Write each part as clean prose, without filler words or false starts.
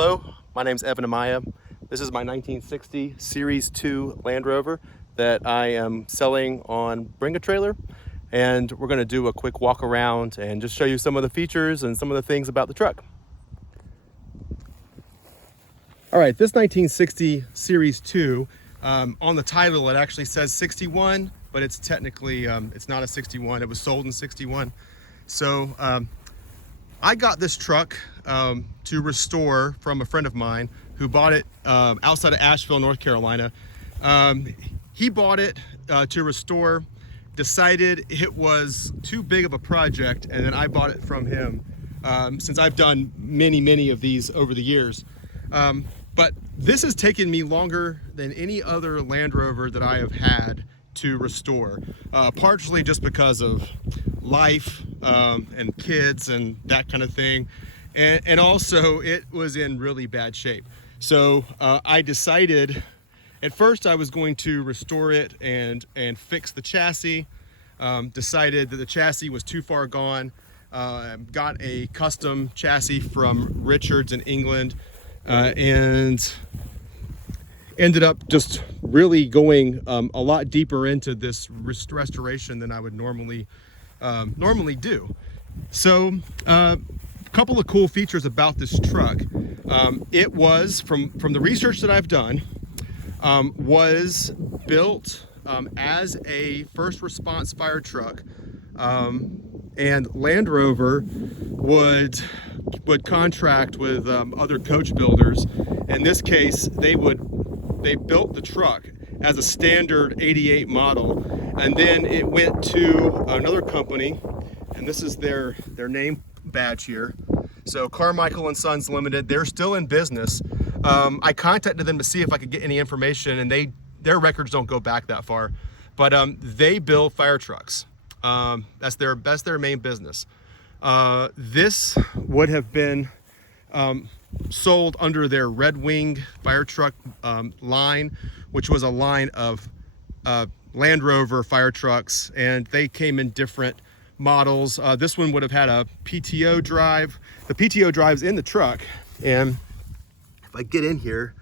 Hello, my name's Evan Amaya. This is my 1960 Series 2 Land Rover that I am selling on Bring a Trailer, and we're going to do a quick walk around and just show you some of the features and some of the things about the truck. All right, this 1960 Series 2, on the title it actually says 61, but it's technically, it's not a 61. It was sold in 61. So I got this truck to restore from a friend of mine who bought it outside of Asheville, North Carolina. He bought it to restore, decided it was too big of a project, and then I bought it from him since I've done many of these over the years. But this has taken me longer than any other Land Rover that I have had to restore, partially just because of life and kids and that kind of thing, and also it was in really bad shape. So I decided at first I was going to restore it and fix the chassis. Decided that the chassis was too far gone. Got a custom chassis from Richards in England, and ended up just really going a lot deeper into this restoration than I would normally do. So a couple of cool features about this truck. It was, from the research that I've done, was built as a first response fire truck, and Land Rover would contract with other coach builders. In this case, they built the truck as a standard 88 model, and then it went to another company, and this is their name badge here. So Carmichael and Sons Limited, they're still in business. I contacted them to see if I could get any information, and their records don't go back that far, but they build fire trucks. That's their main business. This would have been sold under their Redwing fire truck line, which was a line of Land Rover fire trucks, and they came in different models. This one would have had a PTO drive. The PTO drive's in the truck, and if I get in here,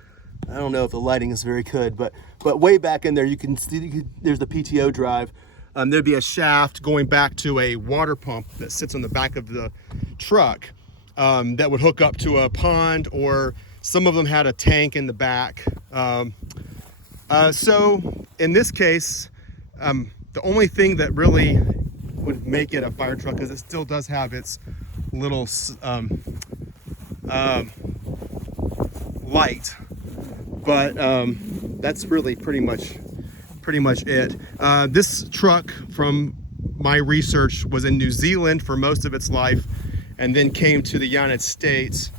I don't know if the lighting is very good, but way back in there you can see there's the PTO drive. There'd be a shaft going back to a water pump that sits on the back of the truck that would hook up to a pond, or some of them had a tank in the back. So in this case, the only thing that really would make it a fire truck is it still does have its little light, but that's really pretty much it. This truck, from my research, was in New Zealand for most of its life, and then came to the United States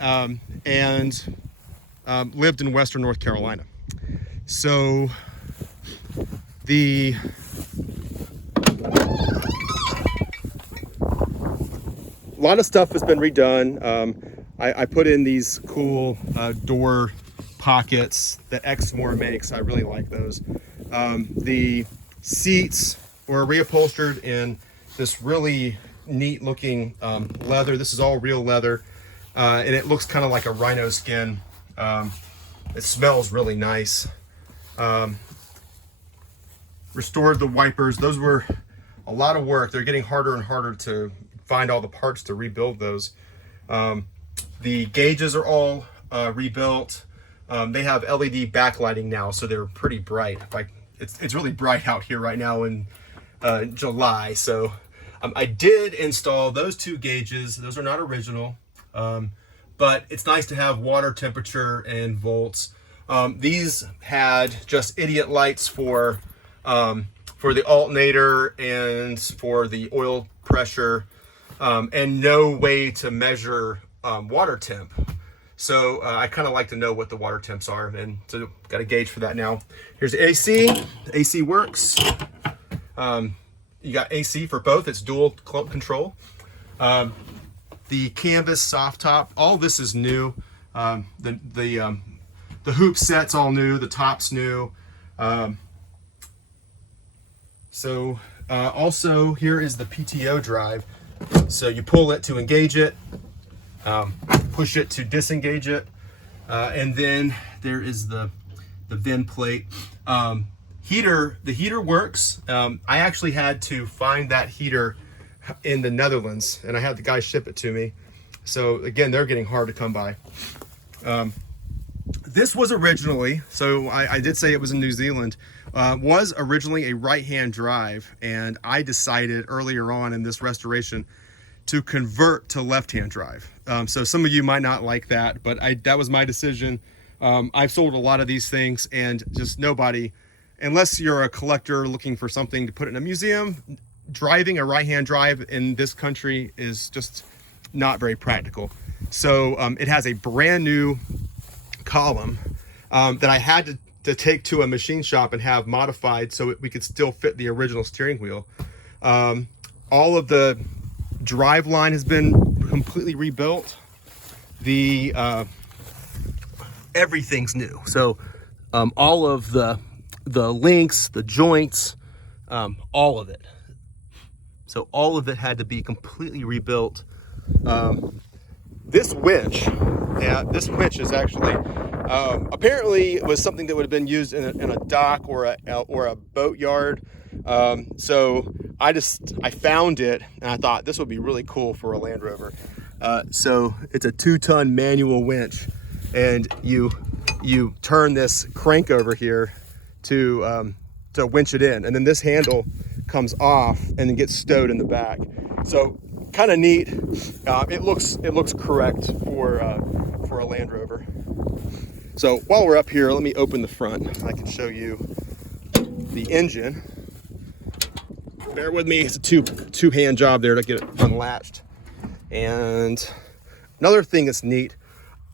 and lived in Western North Carolina. So a lot of stuff has been redone. I put in these cool door pockets that Exmoor makes. I really like those. The seats were reupholstered in this really neat looking leather. This is all real leather, and it looks kind of like a rhino skin. It smells really nice. Restored the wipers. Those were a lot of work. They're getting harder and harder to find all the parts to rebuild those. The gauges are all rebuilt. They have LED backlighting now, so they're pretty bright. It's really bright out here right now in July. So I did install those two gauges. Those are not original, but it's nice to have water temperature and volts. These had just idiot lights for the alternator and for the oil pressure, and no way to measure water temp. So I kind of like to know what the water temps are, and so got a gauge for that now. Here's the AC. The AC works. You got AC for both. It's dual control. The canvas soft top. All this is new. The hoop set's all new. The top's new. Also here is the PTO drive. So you pull it to engage it. push it to disengage it. And then there is the VIN plate. The heater works. I actually had to find that heater in the Netherlands, and I had the guy ship it to me. So again, they're getting hard to come by. This was originally, so I did say it was in New Zealand, was originally a right-hand drive, and I decided earlier on in this restoration to convert to left-hand drive. So some of you might not like that, but that was my decision. I've sold a lot of these things, and just nobody, unless you're a collector looking for something to put in a museum, driving a right-hand drive in this country is just not very practical. So it has a brand new column that I had to take to a machine shop and have modified so we could still fit the original steering wheel. All of the drive line has been completely rebuilt. Everything's new. So all of the links, the joints, all of it. So all of it had to be completely rebuilt. This winch is actually apparently it was something that would have been used in a dock or a boat yard. So I found it and I thought this would be really cool for a Land Rover. So it's a 2-ton manual winch, and you turn this crank over here to winch it in, and then this handle comes off and then gets stowed in the back. So kind of neat. It looks correct for a Land Rover. So while we're up here, let me open the front. I can show you the engine. Bear with me, it's a two-hand job there to get it unlatched. And another thing that's neat,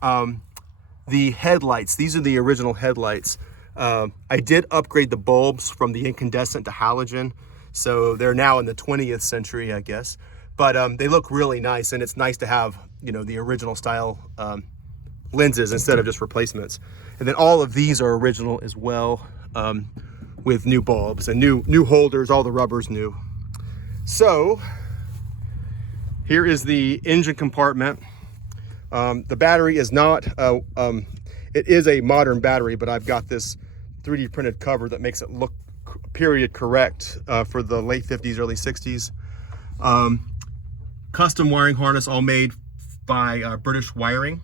the headlights. These are the original headlights. I did upgrade the bulbs from the incandescent to halogen, so they're now in the 20th century, I guess. But they look really nice, and it's nice to have, the original style lenses instead of just replacements. And then all of these are original as well, with new bulbs and new holders, all the rubber's new. So here is the engine compartment. The battery is not, it is a modern battery, but I've got this 3D printed cover that makes it look period correct for the late 50s, early 60s. Custom wiring harness, all made by British Wiring.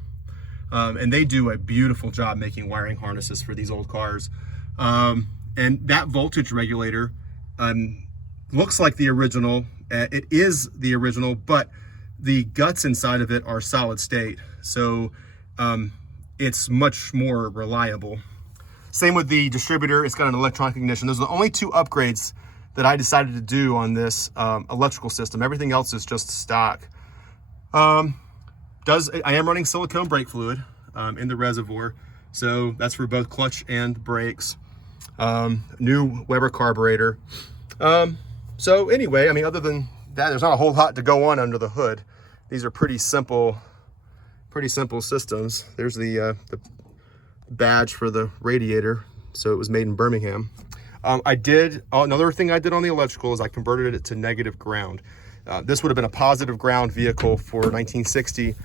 And they do a beautiful job making wiring harnesses for these old cars. And that voltage regulator looks like the original. It is the original, but the guts inside of it are solid state. So it's much more reliable. Same with the distributor. It's got an electronic ignition. Those are the only 2 upgrades that I decided to do on this electrical system. Everything else is just stock. I am running silicone brake fluid in the reservoir. So that's for both clutch and brakes. New Weber carburetor. So anyway, I mean, other than that, there's not a whole lot to go on under the hood. These are pretty simple systems. There's the badge for the radiator. So it was made in Birmingham. Another thing I did on the electrical is I converted it to negative ground. This would have been a positive ground vehicle for 1960.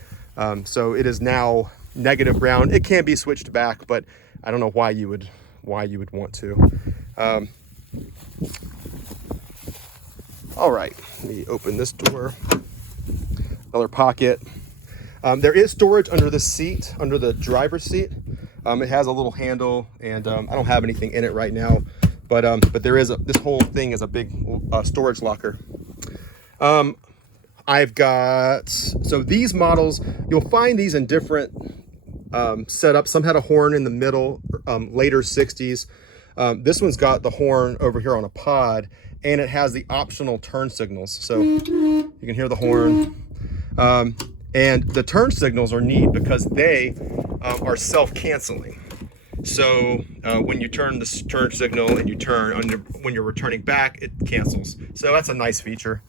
So it is now negative ground. It can be switched back, but I don't know why you would want to. All right, let me open this door. Another pocket. There is storage under the seat, under the driver's seat. It has a little handle, and I don't have anything in it right now, but there is this whole thing is a big storage locker. I've got, so these models, you'll find these in different setups. Some had a horn in the middle, later 60s. This one's got the horn over here on a pod, and it has the optional turn signals. So you can hear the horn. And the turn signals are neat because they are self-canceling. So when you turn the turn signal and you turn, when you're returning back, it cancels. So that's a nice feature.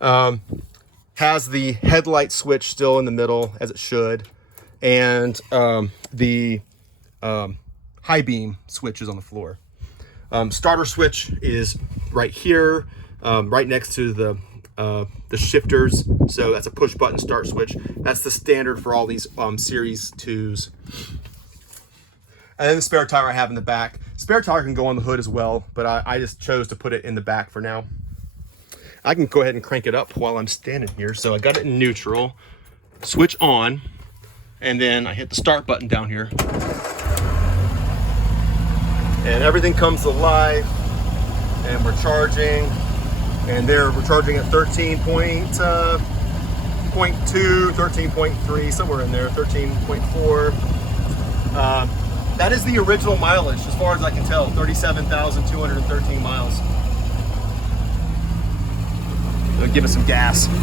Has the headlight switch still in the middle, as it should. And the high beam switch is on the floor. Starter switch is right here, right next to the the shifters. So that's a push button start switch. That's the standard for all these Series 2s. And then the spare tire I have in the back. Spare tire can go on the hood as well, but I just chose to put it in the back for now. I can go ahead and crank it up while I'm standing here. So I got it in neutral, switch on, and then I hit the start button down here. And everything comes alive, and we're charging. And there we're charging at 13.2, 13.3, somewhere in there, 13.4. That is the original mileage, as far as I can tell, 37,213 miles. It'll give us some gas. And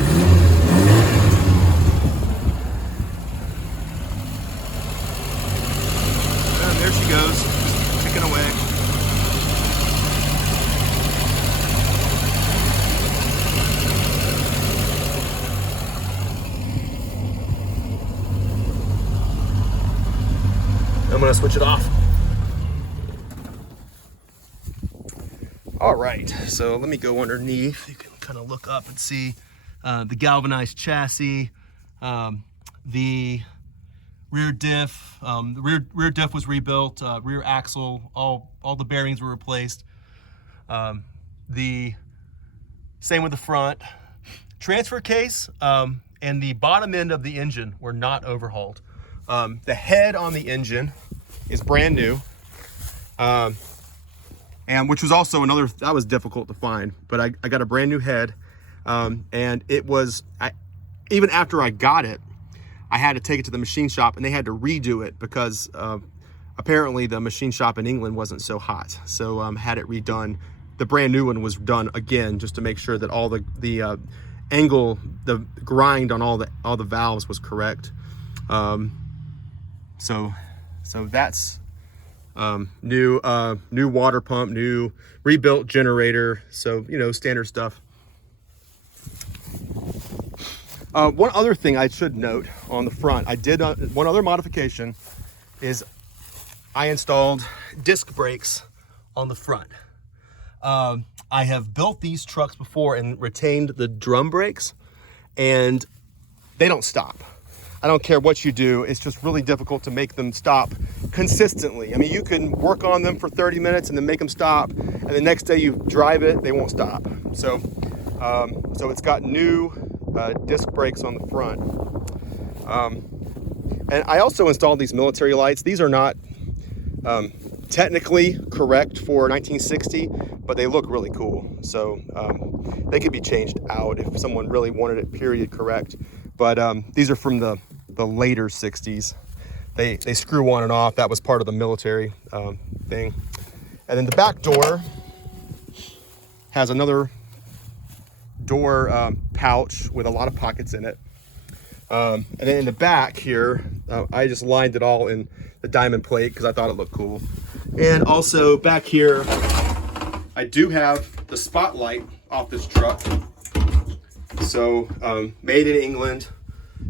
there she goes, ticking away. I'm gonna switch it off. All right, so let me go underneath. You can kind of look up and see the galvanized chassis, the rear diff. The rear diff was rebuilt, rear axle, all the bearings were replaced. The same with the front. Transfer case and the bottom end of the engine were not overhauled. The head on the engine is brand new, and which was also another, that was difficult to find, but I got a brand new head, and it was, even after I got it, I had to take it to the machine shop and they had to redo it because apparently the machine shop in England wasn't so hot. So had it redone. The brand new one was done again just to make sure that all the angle, the grind on all the valves was correct. So that's new water pump, new rebuilt generator. So, you know, standard stuff. One other thing I should note on the front, I did one other modification is I installed disc brakes on the front. I have built these trucks before and retained the drum brakes, and they don't stop. I don't care what you do, it's just really difficult to make them stop consistently. I mean, you can work on them for 30 minutes and then make them stop, and the next day you drive it, they won't stop. So, so it's got new disc brakes on the front. And I also installed these military lights. These are not technically correct for 1960, but they look really cool. So they could be changed out if someone really wanted it period correct. But these are from the later 60s. They screw on and off. That was part of the military thing. And then the back door has another door pouch with a lot of pockets in it. And then in the back here, I just lined it all in the diamond plate because I thought it looked cool. And also back here, I do have the spotlight off this truck. So made in England,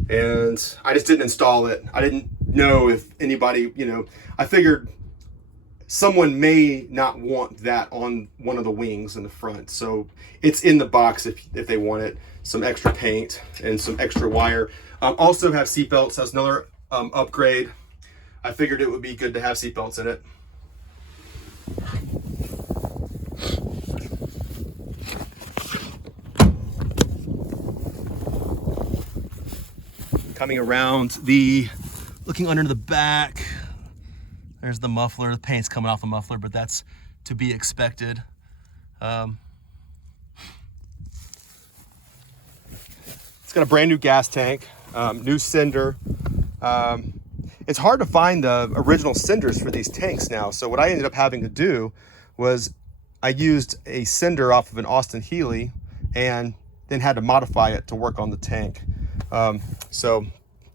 and I just didn't install it. I didn't know if anybody, you know, I figured someone may not want that on one of the wings in the front. So it's in the box if they want it. Some extra paint and some extra wire. Also have seatbelts. That's another upgrade. I figured it would be good to have seatbelts in it. Coming around looking under the back, there's the muffler. The paint's coming off the muffler, but that's to be expected. It's got a brand new gas tank, new cinder. It's hard to find the original cinders for these tanks now. So what I ended up having to do was I used a cinder off of an Austin Healey and then had to modify it to work on the tank. So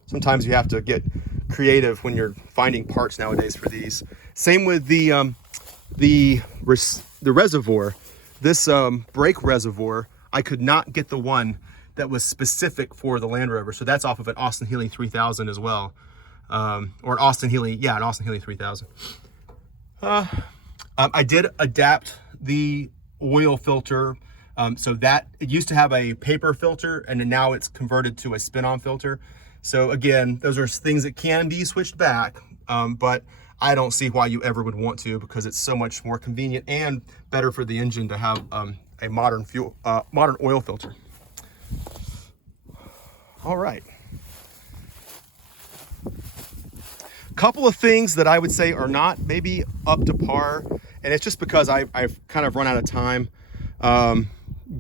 sometimes you have to get creative when you're finding parts nowadays for these. Same with the reservoir. This brake reservoir, I could not get the one that was specific for the Land Rover. So that's off of an Austin Healey 3000 as well. Or an Austin Healey, yeah, an Austin Healey 3000. I did adapt the oil filter So that, it used to have a paper filter, and then now it's converted to a spin-on filter. So again, those are things that can be switched back, but I don't see why you ever would want to, because it's so much more convenient and better for the engine to have a modern oil filter. All right. Couple of things that I would say are not maybe up to par, and it's just because I've kind of run out of time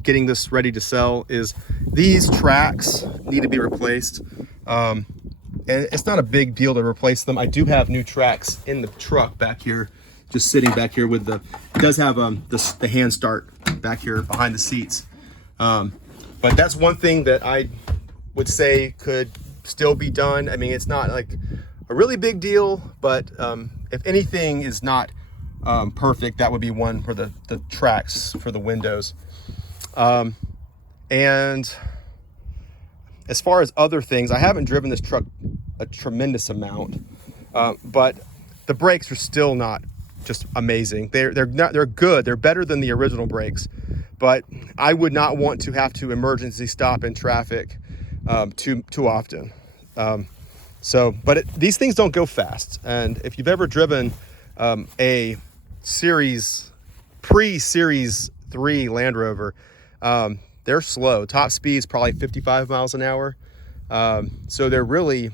getting this ready to sell, is these tracks need to be replaced. And it's not a big deal to replace them. I do have new tracks in the truck back here, just sitting back here with it does have the hand start back here behind the seats. But that's one thing that I would say could still be done. I mean, it's not like a really big deal, but if anything is not perfect, that would be one for the tracks for the windows. And as far as other things, I haven't driven this truck a tremendous amount, but the brakes are still not just amazing. They're good. They're better than the original brakes, but I would not want to have to emergency stop in traffic too often. But these things don't go fast. And if you've ever driven a pre-Series 3 Land Rover, they're slow. Top speed is probably 55 miles an hour. So they're really,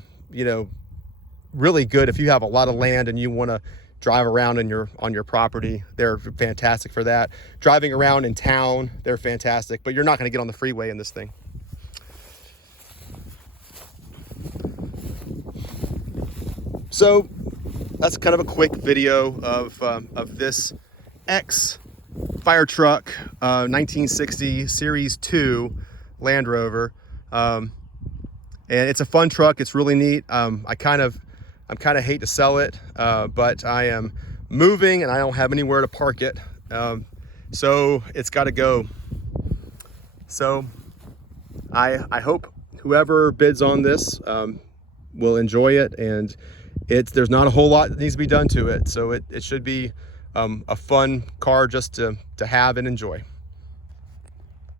really good if you have a lot of land and you want to drive around on your property. They're fantastic for that. Driving around in town, they're fantastic, but you're not going to get on the freeway in this thing. So that's kind of a quick video of this X fire truck, 1960 Series 2 Land Rover. And it's a fun truck. It's really neat. I'm kind of hate to sell it, but I am moving and I don't have anywhere to park it. So it's got to go. So I hope whoever bids on this will enjoy it, and there's not a whole lot that needs to be done to it. So it should be a fun car just to have and enjoy.